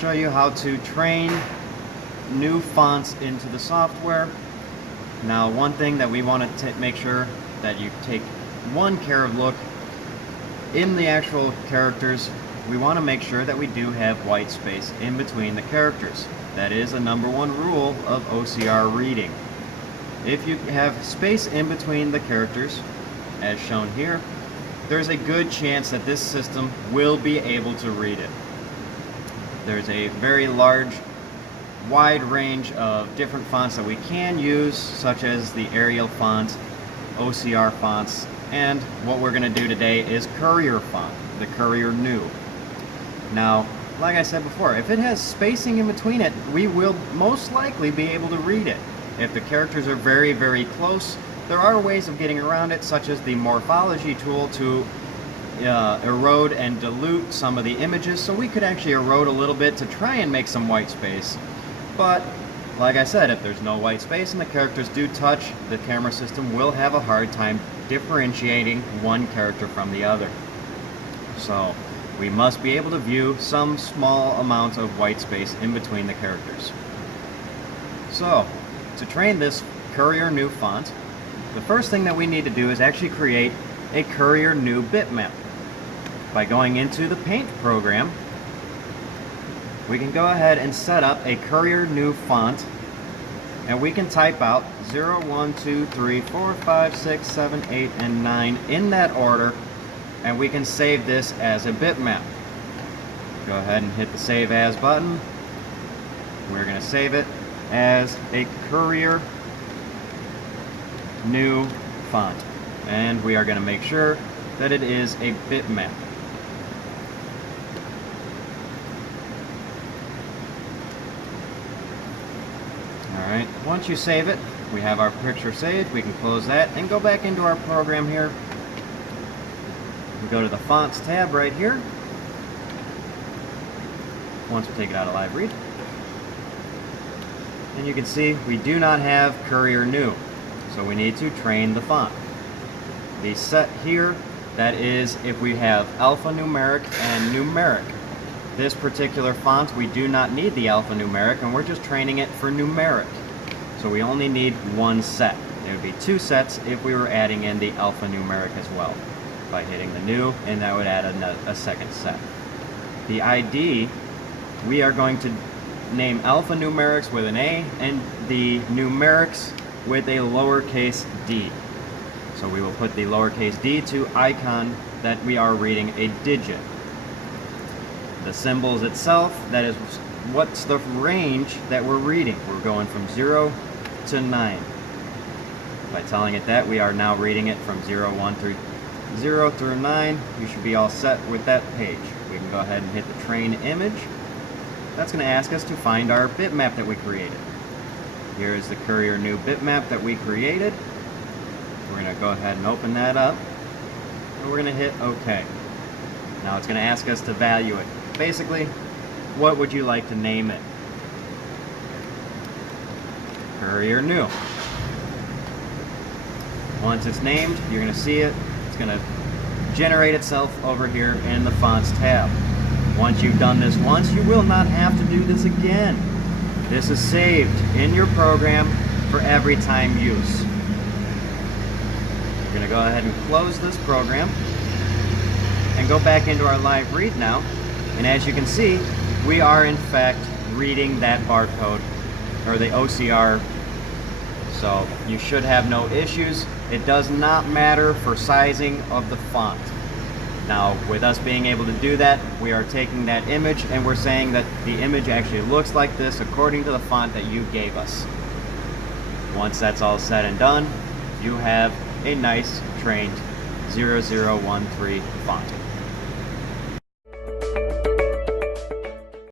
show you how to train new fonts into the software. Now, one thing that we want to make sure that you take care of look in the actual characters, we want to make sure that we do have white space in between the characters. That is a #1 rule of OCR reading. If you have space in between the characters, as shown here, there's a good chance that this system will be able to read it. There's a very wide range of different fonts that we can use, such as the Arial font, OCR fonts, and what we're going to do today is Courier font, the Courier New. Now, like I said before, if it has spacing in between it, we will most likely be able to read it. If the characters are very, very close, there are ways of getting around it, such as the morphology tool to erode and dilute some of the images, so we could actually erode a little bit to try and make some white space. But like I said, if there's no white space and the characters do touch, the camera system will have a hard time differentiating one character from the other. So we must be able to view some small amount of white space in between the characters. So to train this Courier New font, the first thing that we need to do is actually create a Courier New bitmap. By going into the Paint program, we can go ahead and set up a Courier New font, and we can type out 0, 1, 2, 3, 4, 5, 6, 7, 8, and 9 in that order, and we can save this as a bitmap. Go ahead and hit the Save As button. We're going to save it as a Courier New font, and we are going to make sure that it is a bitmap. Alright, once you save it, we have our picture saved. We can close that and go back into our program here. We go to the Fonts tab right here. Once we take it out of Live Read. And you can see we do not have Courier New, so we need to train the font. The set here, that is if we have alphanumeric and numeric. This particular font, we do not need the alphanumeric, and we're just training it for numeric. So we only need one set. There would be two sets if we were adding in the alphanumeric as well. By hitting the new, and that would add a second set. The ID, we are going to name alphanumerics with an A and the numerics with a lowercase d. So we will put the lowercase d to icon that we are reading a digit. The symbols itself, that is what's the range that we're reading. We're going from 0 to 9. By telling it that, we are now reading it from 0 through 9. You should be all set with that page. We can go ahead and hit the train image. That's going to ask us to find our bitmap that we created. Here is the Courier New bitmap that we created. We're going to go ahead and open that up, and we're going to hit OK. Now it's going to ask us to value it. Basically, what would you like to name it? Courier New. Once it's named, you're going to see it. It's going to generate itself over here in the Fonts tab. Once you've done this once, you will not have to do this again. This is saved in your program for every time use. We're going to go ahead and close this program and go back into our Live Read now. And as you can see, we are in fact reading that barcode, or the OCR. So you should have no issues. It does not matter for sizing of the font. Now, with us being able to do that, we are taking that image and we're saying that the image actually looks like this according to the font that you gave us. Once that's all said and done, you have a nice trained 0013 font.